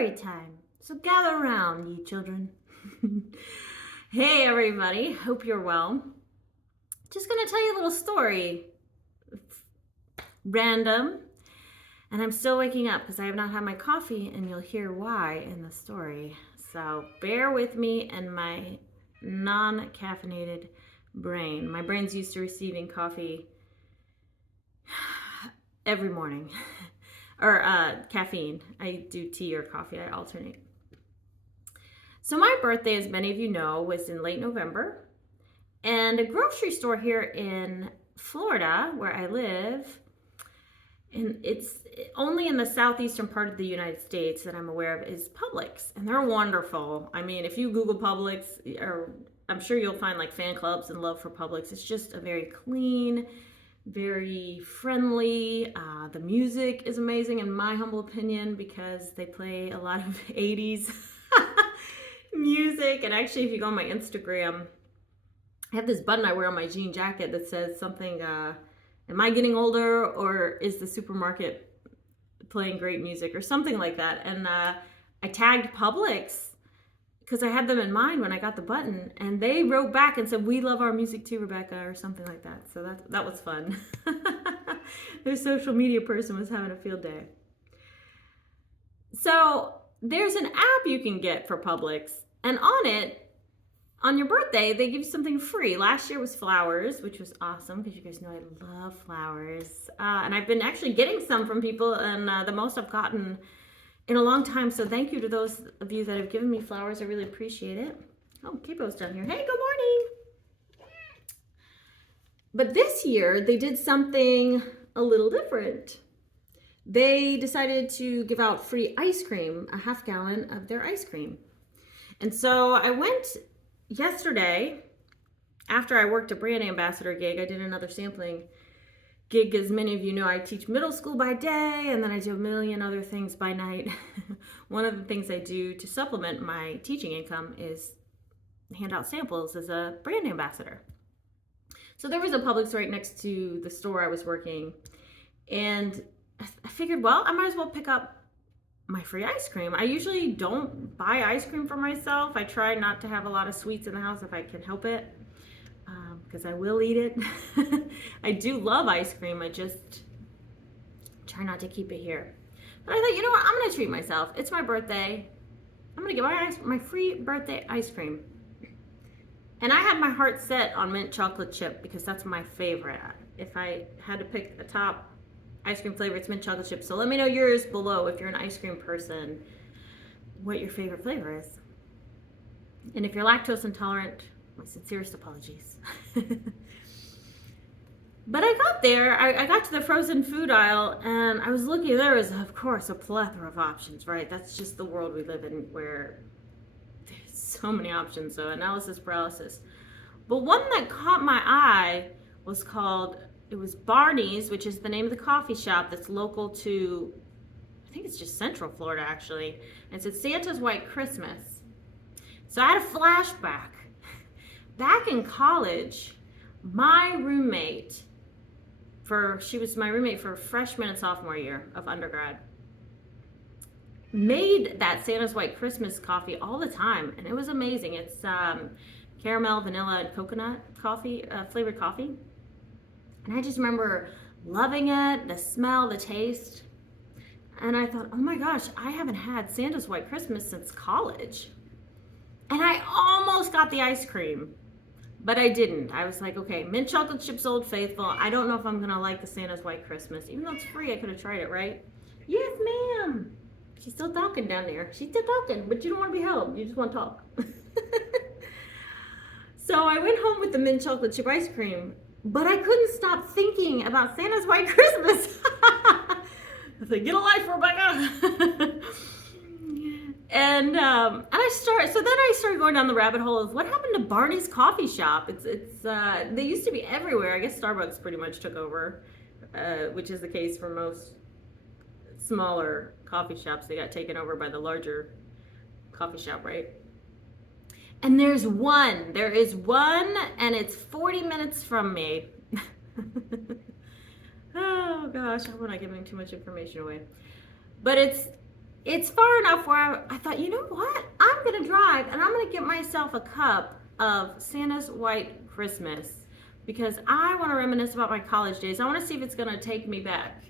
story time. So gather around, ye children. Hey, everybody. Hope you're well. Just going to tell you a little story. Random. And I'm still waking up because I have not had my coffee, and you'll hear why in the story. So bear with me and my non-caffeinated brain. My brain's used to receiving coffee every morning. Or caffeine. I do tea or coffee. I alternate. So my birthday, as many of you know, was in late November. And a grocery store here in Florida, where I live, and it's only in the southeastern part of the United States that I'm aware of, is Publix. And they're wonderful. I mean, if you Google Publix, or I'm sure you'll find like fan clubs and love for Publix. It's just a very clean, very friendly. The music is amazing in my humble opinion because they play a lot of 80s music. And actually, if you go on my Instagram, I have this button I wear on my jean jacket that says something, am I getting older, or is the supermarket playing great music, or something like that. And I tagged Publix because I had them in mind when I got the button, and they wrote back and said, "We love our music too, Rebecca," or something like that. So that was fun. Their social media person was having a field day. So there's an app you can get for Publix, and on it, on your birthday, they give you something free. Last year was flowers, which was awesome because you guys know I love flowers. And I've been actually getting some from people, and the most I've gotten in a long time. So thank you to those of you that have given me flowers. I really appreciate it. Oh, Capo's down here. Hey, good morning. But this year, they did something a little different. They decided to give out free ice cream, a half gallon of their ice cream. And so I went yesterday, after I worked a brand ambassador gig. I did another sampling gig. As many of you know, I teach middle school by day, and then I do a million other things by night. One of the things I do to supplement my teaching income is hand out samples as a brand ambassador. So there was a Publix right next to the store I was working, and I figured, well, I might as well pick up my free ice cream. I usually don't buy ice cream for myself. I try not to have a lot of sweets in the house if I can help it, because I will eat it. I do love ice cream. I just try not to keep it here. But I thought, you know what? I'm going to treat myself. It's my birthday. I'm going to get my free birthday ice cream. And I had my heart set on mint chocolate chip because that's my favorite. If I had to pick a top ice cream flavor, it's mint chocolate chip. So let me know yours below if you're an ice cream person, what your favorite flavor is. And if you're lactose intolerant, my sincerest apologies. But I got there, I got to the frozen food aisle, and I was looking. There was, of course, a plethora of options, right? That's just the world we live in, where there's so many options, so analysis paralysis. But one that caught my eye was it was Barney's, which is the name of the coffee shop that's local to, I think it's just Central Florida, actually. And it's Santa's White Christmas. So I had a flashback. Back in college, my roommate, she was my roommate for freshman and sophomore year of undergrad, made that Santa's White Christmas coffee all the time, and it was amazing. It's caramel, vanilla, and coconut coffee, flavored coffee. And I just remember loving it, the smell, the taste. And I thought, oh my gosh, I haven't had Santa's White Christmas since college. And I almost got the ice cream, but I didn't. I was like, okay, mint chocolate chips, Old Faithful. I don't know if I'm gonna like the Santa's White Christmas. Even though it's free, I could have tried it, right? Yes, ma'am. She's still talking down there. She's still talking, but you don't want to be held. You just want to talk. So I went home with the mint chocolate chip ice cream, but I couldn't stop thinking about Santa's White Christmas. I was like, get a life, Rebecca. And I started going down the rabbit hole of what happened to Barney's coffee shop. They used to be everywhere. I guess Starbucks pretty much took over, which is the case for most smaller coffee shops. They got taken over by the larger coffee shop, right? And there is one, and it's 40 minutes from me. Oh gosh, I hope I'm not giving too much information away. But it's it's far enough where I thought, you know what? I'm going to drive and I'm going to get myself a cup of Santa's White Christmas because I want to reminisce about my college days. I want to see if it's going to take me back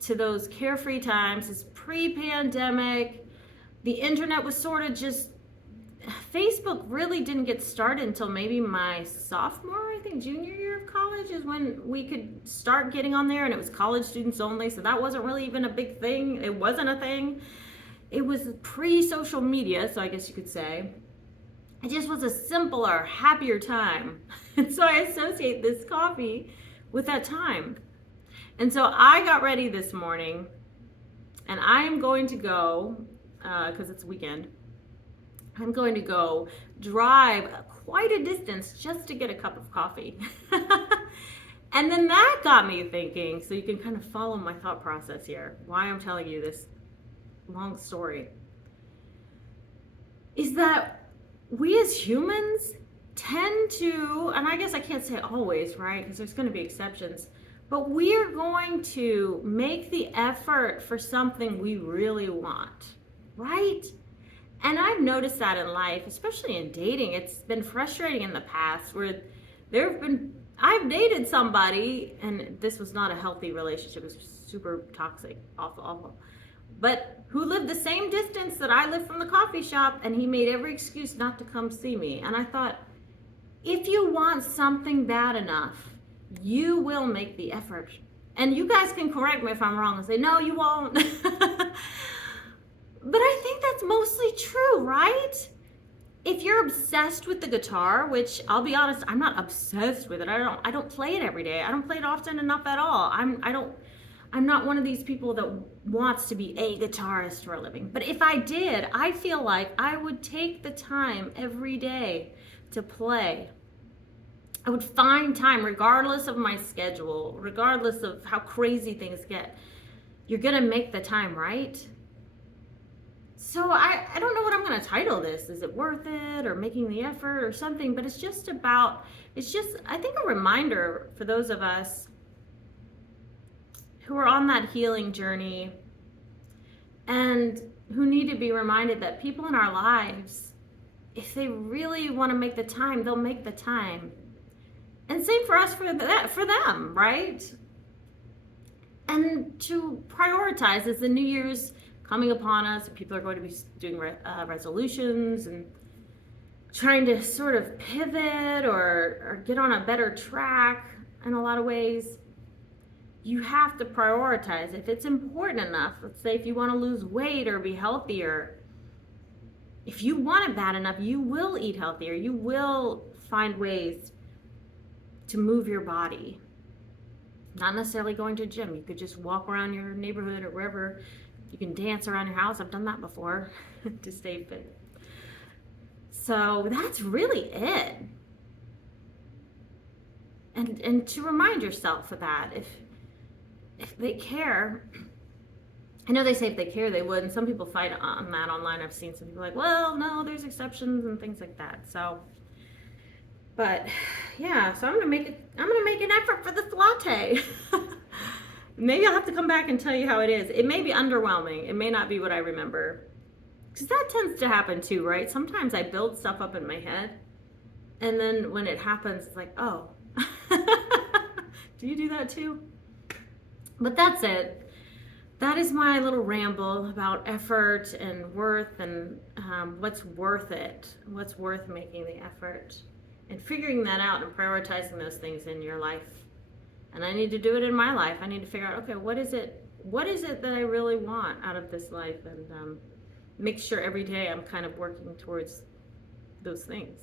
to those carefree times. It's pre-pandemic. The internet was sort of just, Facebook really didn't get started until maybe my sophomore, I think junior year of college is when we could start getting on there, and it was college students only, so that wasn't really even a big thing. It wasn't a thing. It was pre-social media, so I guess you could say. It just was a simpler, happier time. And so I associate this coffee with that time. And so I got ready this morning, and I am going to go, because it's weekend, I'm going to go drive quite a distance just to get a cup of coffee. And then that got me thinking, so you can kind of follow my thought process here, why I'm telling you this long story, is that we as humans tend to, and I guess I can't say always, right? Because there's going to be exceptions, but we're going to make the effort for something we really want, right? And I've noticed that in life, especially in dating. It's been frustrating in the past where I've dated somebody, and this was not a healthy relationship. It was super toxic, awful. But who lived the same distance that I lived from the coffee shop, and he made every excuse not to come see me. And I thought, if you want something bad enough, you will make the effort. And you guys can correct me if I'm wrong and say, no, you won't. But I think that's mostly true, right? If you're obsessed with the guitar, which I'll be honest, I'm not obsessed with it. I don't play it every day. I don't play it often enough at all. I'm not one of these people that wants to be a guitarist for a living. But if I did, I feel like I would take the time every day to play. I would find time regardless of my schedule, regardless of how crazy things get. You're gonna make the time, right? So I don't know what I'm going to title this. Is it worth it or making the effort or something? But it's just, I think, a reminder for those of us who are on that healing journey and who need to be reminded that people in our lives, if they really want to make the time, they'll make the time. And same for us, for them, right? And to prioritize as the New Year's coming upon us, people are going to be doing resolutions and trying to sort of pivot or get on a better track in a lot of ways. You have to prioritize. If it's important enough, let's say if you want to lose weight or be healthier, if you want it bad enough, you will eat healthier. You will find ways to move your body. Not necessarily going to a gym. You could just walk around your neighborhood or wherever. You can dance around your house. I've done that before to stay fit. So that's really it. And to remind yourself of that, if they care, I know they say if they care they would, and some people fight on that online. I've seen some people like, well, no, there's exceptions and things like that. So, but yeah, so I'm gonna make an effort for this latte. Maybe I'll have to come back and tell you how it is. It may be underwhelming. It may not be what I remember. Because that tends to happen too, right? Sometimes I build stuff up in my head, and then when it happens, it's like, oh. Do you do that too? But that's it. That is my little ramble about effort and worth and what's worth it. What's worth making the effort. And figuring that out and prioritizing those things in your life. And I need to do it in my life. I need to figure out, okay, what is it that I really want out of this life? And make sure every day I'm kind of working towards those things.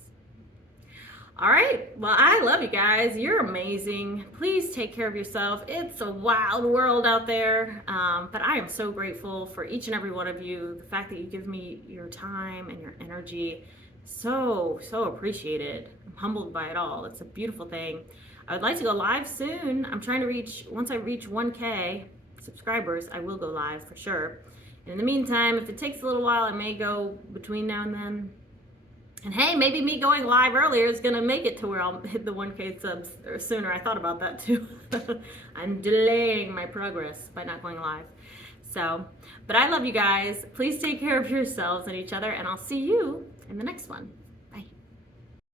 All right, well, I love you guys. You're amazing. Please take care of yourself. It's a wild world out there, but I am so grateful for each and every one of you. The fact that you give me your time and your energy, so appreciated. I'm humbled by it all. It's a beautiful thing. I would like to go live soon. I'm trying to once I reach 1K subscribers, I will go live for sure. And in the meantime, if it takes a little while, I may go between now and then. And hey, maybe me going live earlier is gonna make it to where I'll hit the 1K subs or sooner. I thought about that too. I'm delaying my progress by not going live. So, but I love you guys. Please take care of yourselves and each other, and I'll see you in the next one.